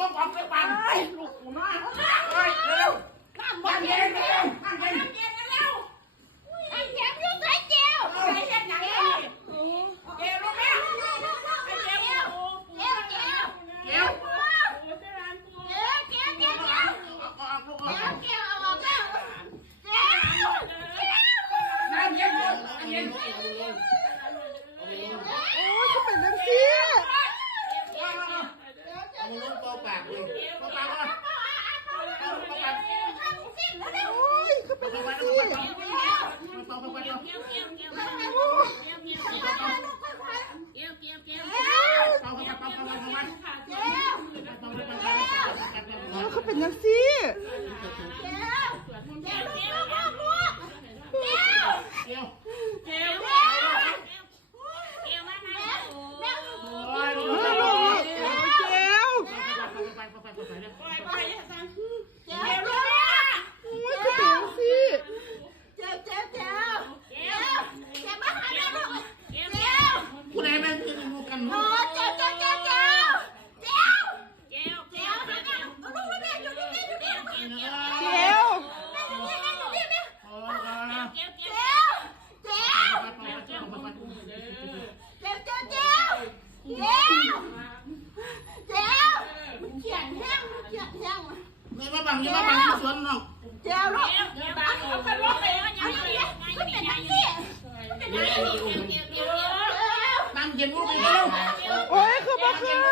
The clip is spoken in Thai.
ต้องความเสียปันลูกกูนะเฮ้ยเร็วน้ำเย็นเร็วน้ำเย็นเร็วน้ำเย็นยุ่งใส่เจลใส่เย็นไหนเจลรู้ไหมเจลน้ำเย็นน้ำเย็นโอ้ยเขาเป็นนังซี่เอามือเป่าปากเลยเป่าปากเลยโอ้ยเขาเป็นนังซี่เขาเป็นนังซี่ไม่มาบังยังมาบังสวนน้องเจ้าลูกเอาไปรถไปน้ำเย็นลูกไปเร็วโอ้ยคือบ้าคือ